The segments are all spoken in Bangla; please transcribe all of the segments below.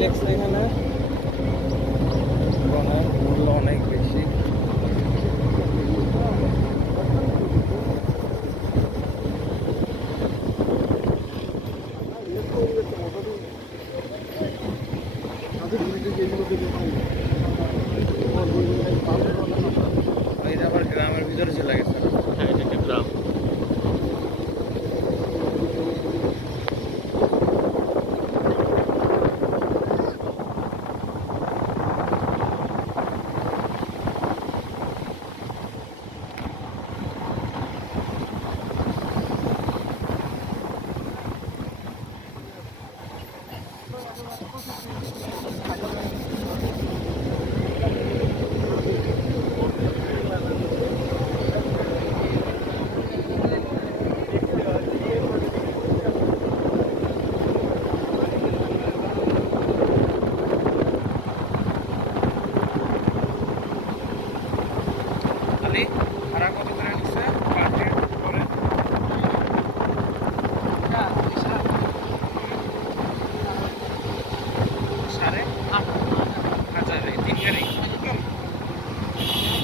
লেগছে এখানে মূল্য অনেক বেশি। এটা আবার গ্রামের ভিতরে চলে গেছে। হ্যাঁ, এটা একটা গ্রাম। খালি ভাড়া কত করে নিচ্ছে পার ডে করে? সাড়ে হাজারে 3 গাড়ি কম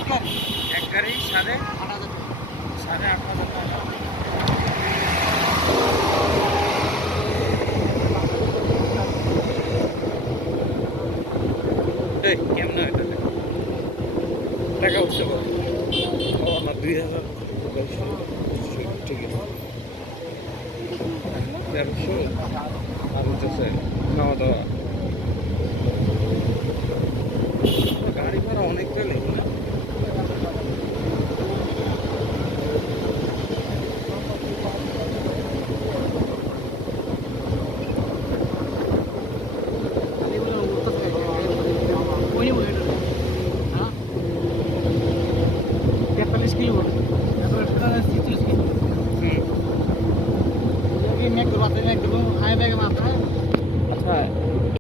কম, এক গাড়ি সাড়ে 8,000 টাকা। এই কেমন এটা টাকা উঠছে কত? ও না 2,000 ঠিক আছে 1,300 আর হচ্ছে খাওয়া দাওয়া। গাড়ি ভাড়া অনেকটা নেই না? হুম। আচ্ছা